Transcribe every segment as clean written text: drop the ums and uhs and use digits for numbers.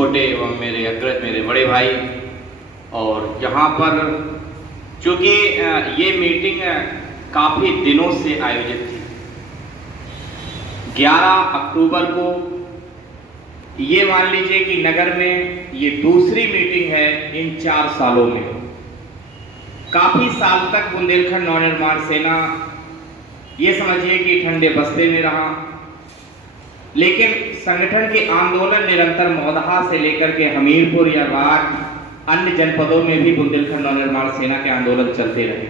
छोटे एवं मेरे अग्रज मेरे बड़े भाई, और यहाँ पर चूँकि ये मीटिंग काफ़ी दिनों से आयोजित थी, 11 अक्टूबर को ये मान लीजिए कि नगर में ये दूसरी मीटिंग है इन 4 सालों में। काफ़ी साल तक बुंदेलखंड नवनिर्माण सेना ये समझिए कि ठंडे बस्ते में रहा, लेकिन संगठन के आंदोलन निरंतर मौदहा से लेकर के हमीरपुर या राठ अन्य जनपदों में भी बुंदेलखंड नवनिर्माण सेना के आंदोलन चलते रहे।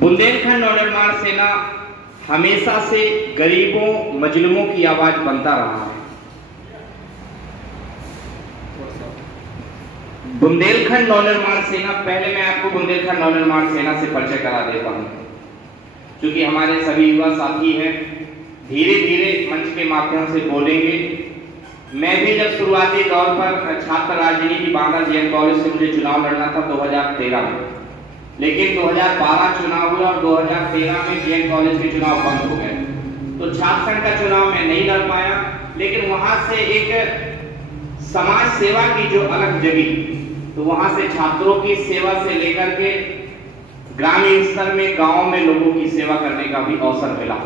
बुंदेलखंड नवनिर्माण सेना हमेशा से गरीबों मजलूमों की आवाज बनता रहा है। बुंदेलखंड नवनिर्माण सेना, पहले मैं आपको बुंदेलखंड नवनिर्माण सेना से परिचय करा देता हूं, क्योंकि हमारे सभी युवा साथी हैं, धीरे धीरे मंच के माध्यम से बोलेंगे। मैं भी जब शुरुआती दौर पर छात्र राजनीति बांदा जेएन कॉलेज से मुझे चुनाव लड़ना था 2013 में, लेकिन 2012 चुनाव हुआ और 2013 में जेएन कॉलेज के चुनाव बंद हो गए, तो छात्र संघ का चुनाव मैं नहीं लड़ पाया। लेकिन वहां से एक समाज सेवा की जो अलग जगी, तो वहां से छात्रों की सेवा से लेकर के ग्रामीण स्तर में गांव में लोगों की सेवा करने का भी अवसर मिला,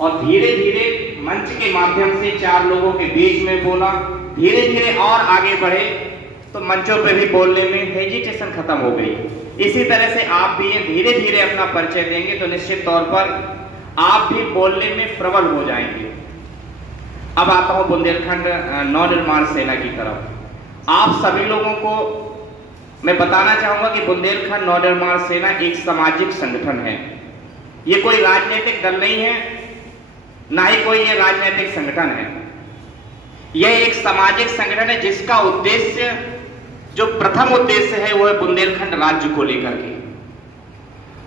और धीरे धीरे मंच के माध्यम से 4 लोगों के बीच में बोला, धीरे धीरे और आगे बढ़े तो मंचों पे भी बोलने में हेजिटेशन खत्म हो गई। इसी तरह से आप भी धीरे धीरे अपना परिचय देंगे तो निश्चित तौर पर आप भी बोलने में प्रबल हो जाएंगे। अब आता हूं बुंदेलखंड नवनिर्माण सेना की तरफ। आप सभी लोगों को मैं बताना चाहूंगा कि बुंदेलखंड नवनिर्माण सेना एक सामाजिक संगठन है। ये कोई राजनीतिक दल नहीं है, ना ही कोई ये राजनीतिक संगठन है। यह एक सामाजिक संगठन है जिसका उद्देश्य, जो प्रथम उद्देश्य है, वो है बुंदेलखंड राज्य को लेकर के।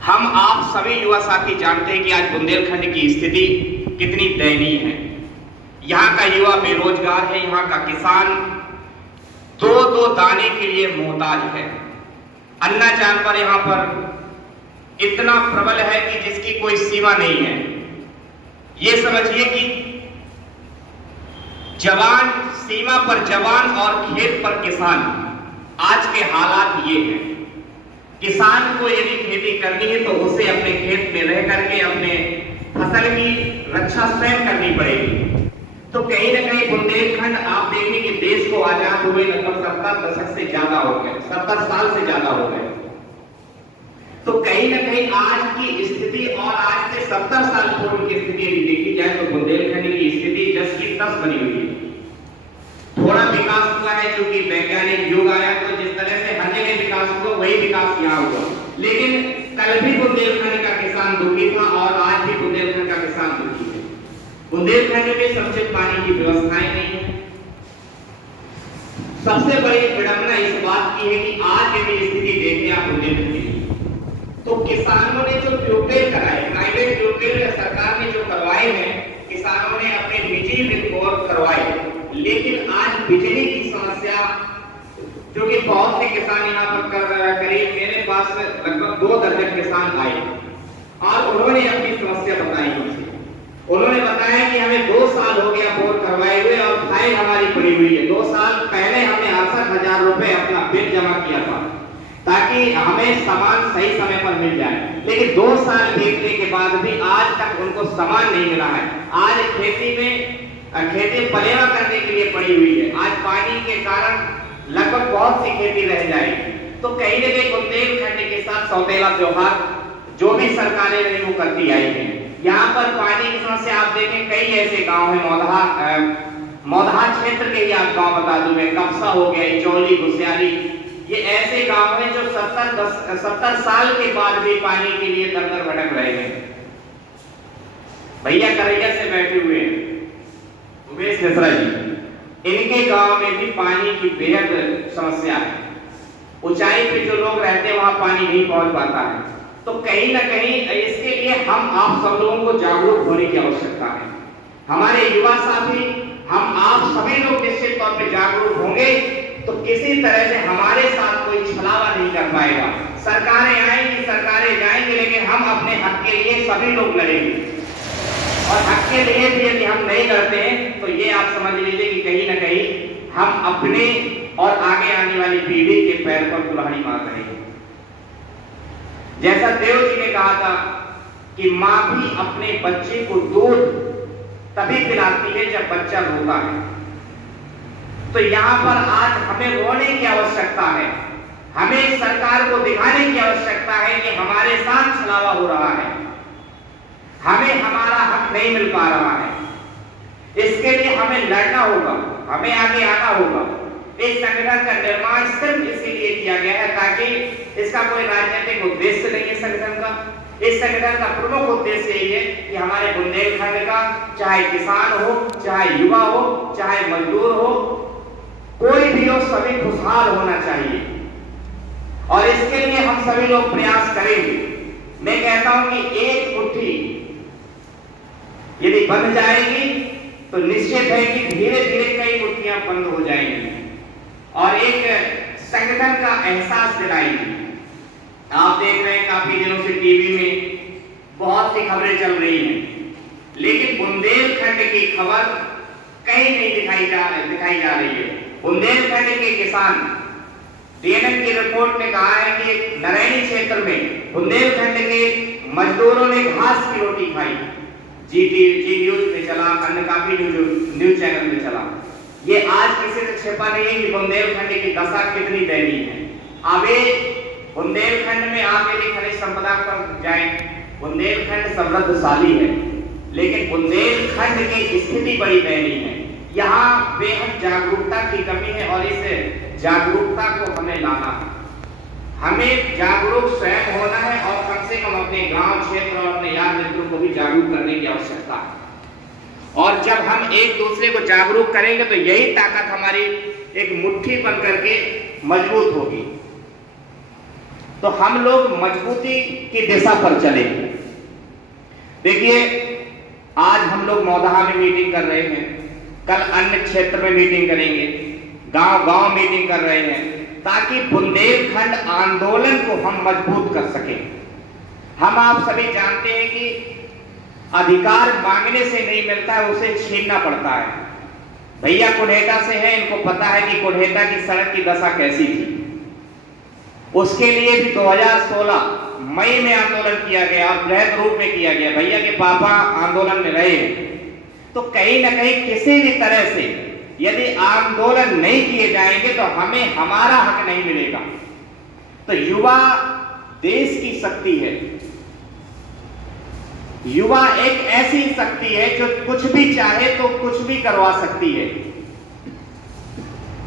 हम आप सभी युवा साथी जानते हैं कि आज बुंदेलखंड की स्थिति कितनी दयनीय है। यहाँ का युवा बेरोजगार है, यहाँ का किसान 2-2 दाने के लिए मोहताज है। अन्ना जानवर यहाँ पर इतना प्रबल है कि जिसकी कोई सीमा नहीं है। ये समझिए कि जवान सीमा पर जवान और खेत पर किसान, आज के हालात ये हैं। किसान को यदि खेती करनी है तो उसे अपने खेत में रह करके अपने फसल की रक्षा स्वयं करनी पड़ेगी। तो कहीं ना कहीं बुंदेलखंड आप देखें कि देश को आजाद हुए लगभग 70 दशक से ज्यादा हो गए, 70 साल से ज्यादा हो गए। तो कहीं ना कहीं आज की स्थिति और आज से 70 साल पूर्व की स्थिति यदि देखी जाए तो बुंदेलखंड की स्थिति 10 की 10 बनी हुई है। थोड़ा विकास हुआ है, क्योंकि वैज्ञानिक युग आया, तो जिस तरह से हर जगह विकास हुआ वही विकास यहाँ हुआ। लेकिन कल भी बुंदेलखंड का किसान दुखी था और आज भी बुंदेलखंड का किसान दुखी है। बुंदेलखंड में समुचित पानी की व्यवस्थाएं नहीं है। सबसे बड़ी विडंबना इस बात की है कि आज यदि स्थिति देखें आप बुंदेलखंड की, तो किसानों ने जो ट्यूबवेल कराए, प्राइवेट ट्यूबवेल सरकार ने जो करवाए हैं, किसानों ने अपने निजी बोर करवाए, लेकिन आज बिजली की समस्या, जो कि बहुत से किसान यहाँ पर कर रहे हैं, करीब मेरे पास लगभग 2 दर्जन किसान आए और उन्होंने अपनी समस्या बताई मुझे। उन्होंने बताया कि हमें 2 साल हो गया बोर करवाए हुए और फाइल हमारी पड़ी हुई है। 2 साल पहले हमने 68,000 रुपए अपना बिल जमा किया था ताकि हमें सामान सही समय पर मिल जाए, लेकिन 2 साल बीतने के बाद भी आज तक उनको सामान नहीं मिला है। आज खेती पलेवा करने के लिए पड़ी हुई है। आज पानी के कारण लगभग बहुत सी खेती रह जाएगी। तो कहीं न कहीं बुंदेलखंड के साथ सौतेला त्योहार जो भी सरकारें रही वो करती आई है। यहाँ पर पानी की समस्या आप देखें, कई ऐसे गांव है, मौदहा क्षेत्र के ही आप गांव बता दूं मैं, कपसा हो गया, चौली, गुसियाली, ये ऐसे गांव हैं जो 70 साल के बाद भी पानी के लिए दर-दर भटक रहे हैं। भैया करैया से बैठे हुए हैं उमेश मिश्रा जी, इनके गांव में भी पानी की बेहद समस्या है। ऊंचाई पे जो लोग रहते हैं वहां पानी नहीं पहुंच पाता है। तो कहीं ना कहीं इसके लिए हम आप सब लोगों को जागरूक होने की आवश्यकता है। हमारे युवा साथी, हम आप सभी लोग निश्चित तौर पे जागरूक होंगे तो किसी तरह से हमारे साथ कोई छलावा नहीं कर पाएगा। सरकारें आएंगी, सरकारें जाएंगी, लेकिन हम अपने हक के लिए सभी लोग लड़ेंगे। और हक के लिए भी यदि हम नहीं लड़ते हैं तो ये आप समझ लीजिए कि कहीं ना कहीं हम अपने और आगे आने वाली पीढ़ी के पैर पर कुल्हाड़ी मार रहे हैं। जैसा देव जी ने कहा था कि मां भी अपने बच्चे को दूध तभी पिलाती है जब बच्चा रोता है। तो यहां पर आज हमें रोने की आवश्यकता है, हमें सरकार को दिखाने की आवश्यकता है कि हमारे साथ छलावा हो रहा है, हमें हमारा हक नहीं मिल पा रहा है। इसके लिए हमें लड़ना होगा, हमें आगे आना होगा। इस संगठन का निर्माण सिर्फ इसीलिए किया गया है ताकि इसका कोई राजनीतिक उद्देश्य नहीं है। संगठन का, इस संगठन का प्रमुख उद्देश्य यही है कि हमारे बुंदेलखंड का चाहे किसान हो, चाहे युवा हो, चाहे मजदूर हो, कोई भी हो, सभी खुशहाल होना चाहिए और इसके लिए हम सभी लोग प्रयास करेंगे। मैं कहता हूं कि एक मुट्ठी यदि बन जाएगी तो निश्चित है कि धीरे धीरे कई मुट्ठियां बंद हो जाएंगी और एक संगठन का एहसास दिलाएगी। आप देख रहे हैं काफी दिनों से टीवी में बहुत सी खबरें चल रही हैं, लेकिन बुंदेलखंड की खबर कहीं नहीं दिखाई जा रही है। बुंदेलखंड के किसान, डीएनएम की रिपोर्ट ने कहा है कि नरैनी क्षेत्र में बुंदेलखंड के मजदूरों ने घास की रोटी खाई। जी न्यूज में चला, अन्य काफी न्यूज चैनल में चला। ये आज किसी से छिपा नहीं है कि बुंदेलखंड की दशा कितनी दयनीय है। अबे बुंदेलखंड में आप यदि खनिज संपदा पर जाएं, बुंदेलखंड समृद्धशाली है, लेकिन बुंदेलखंड की स्थिति बड़ी दयनीय है। यहाँ बेहद जागरूकता की कमी है और इस जागरूकता को हमें लाना है। हमें जागरूक स्वयं होना है और कम से कम अपने गांव क्षेत्र और अपने यार मित्रों को भी जागरूक करने की आवश्यकता है। और जब हम एक दूसरे को जागरूक करेंगे तो यही ताकत हमारी एक मुट्ठी बन करके मजबूत होगी। तो हम लोग मजबूती की दिशा पर चलेंगे। देखिए, आज हम लोग मौदहा में मीटिंग कर रहे हैं, कल अन्य क्षेत्र में मीटिंग करेंगे, गांव गांव मीटिंग कर रहे हैं, ताकि बुंदेलखंड आंदोलन को हम मजबूत कर सकें। हम आप सभी जानते हैं कि अधिकार मांगने से नहीं मिलता है, उसे छीनना पड़ता है। भैया कुल्हेटा से हैं, इनको पता है कि कुल्हेटा की सड़क की दशा कैसी थी। उसके लिए भी 2016 मई में आंदोलन किया गया और बृहद रूप में किया गया। भैया के पापा आंदोलन में रहे। तो कहीं ना कहीं किसी भी तरह से यदि आंदोलन नहीं किए जाएंगे तो हमें हमारा हक नहीं मिलेगा। तो युवा देश की शक्ति है। युवा एक ऐसी शक्ति है जो कुछ भी चाहे तो कुछ भी करवा सकती है।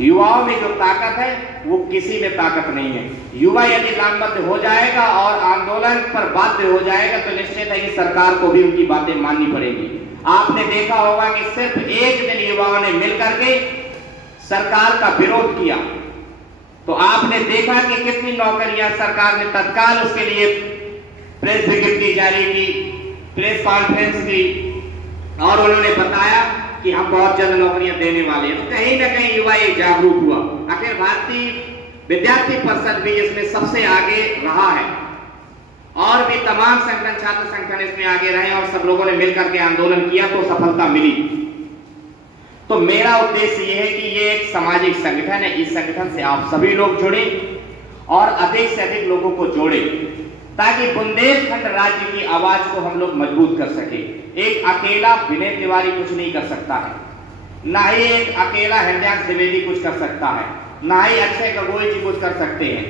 युवाओं में जो ताकत है वो किसी में ताकत नहीं है। युवा यदि लामबंद हो जाएगा और आंदोलन पर बाध्य हो जाएगा तो निश्चित है कि सरकार को भी उनकी बातें माननी पड़ेगी। आपने देखा होगा कि सिर्फ एक दिन युवाओं ने मिलकर के सरकार का विरोध किया तो आपने देखा कि कितनी नौकरियां सरकार ने तत्काल उसके लिए प्रेस विज्ञप्ति जारी की, प्रेस कॉन्फ्रेंस की और उन्होंने बताया कि हम बहुत जल्द नौकरियां देने वाले हैं। तो कहीं ना कहीं युवा एक जागरूक हुआ। अखिल भारतीय विद्यार्थी परिषद भी इसमें सबसे आगे रहा है और भी तमाम संगठन, छात्र संगठन इसमें आगे रहे और सब लोगों ने मिलकर के आंदोलन किया तो सफलता मिली। तो मेरा उद्देश्य यह है कि ये एक सामाजिक संगठन है। इस संगठन से आप सभी लोग जुड़े और अधिक से अधिक लोगों को जोड़े ताकि बुंदेलखंड राज्य की आवाज को हम लोग मजबूत कर सके। एक अकेला विनय तिवारी कुछ नहीं कर सकता है, ना ही एक अकेला हृदयांश द्विवेदी कुछ कर सकता है, ना ही अक्षय गगोई जी कुछ कर सकते हैं।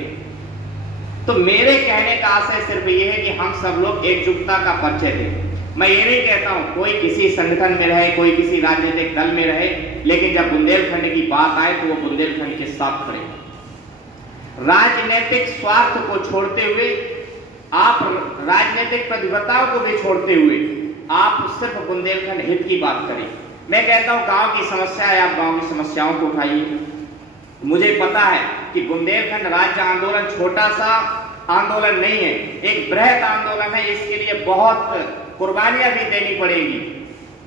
तो मेरे कहने का आशय सिर्फ ये है कि हम सब लोग एकजुटता का परिचय दें। मैं ये नहीं कहता हूं कोई किसी संगठन में रहे, कोई किसी राजनीतिक दल में रहे, लेकिन जब बुंदेलखंड की बात आए तो वो बुंदेलखंड के साथ खड़े। राजनीतिक स्वार्थ को छोड़ते हुए, आप राजनीतिक प्रतिबद्धताओं को भी छोड़ते हुए आप सिर्फ बुंदेलखंड हित की बात करें। मैं कहता हूं गांव की समस्या है, आप गांव की समस्याओं को उठाइए। मुझे पता है कि बुंदेलखंड राज्य आंदोलन छोटा सा आंदोलन नहीं है, एक बृहद आंदोलन है। इसके लिए बहुत कुर्बानियां भी देनी पड़ेगी।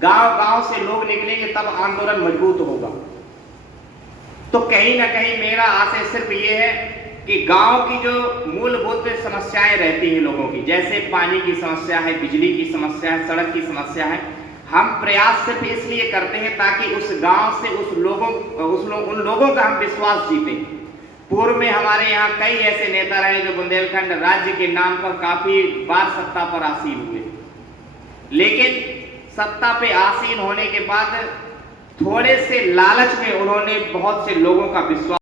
गांव गांव से लोग निकलेंगे तब आंदोलन मजबूत होगा। तो कहीं ना कहीं मेरा आशय सिर्फ ये है कि गांव की जो मूलभूत समस्याएं रहती हैं लोगों की, जैसे पानी की समस्या है, बिजली की समस्या है, सड़क की समस्या है, हम प्रयास सिर्फ इसलिए करते हैं ताकि उस गांव से उन लोगों का हम विश्वास जीतें। पूर्व में हमारे यहाँ कई ऐसे नेता रहे जो बुंदेलखंड राज्य के नाम पर काफी बार सत्ता पर आसीन हुए, लेकिन सत्ता पे आसीन होने के बाद थोड़े से लालच में उन्होंने बहुत से लोगों का विश्वास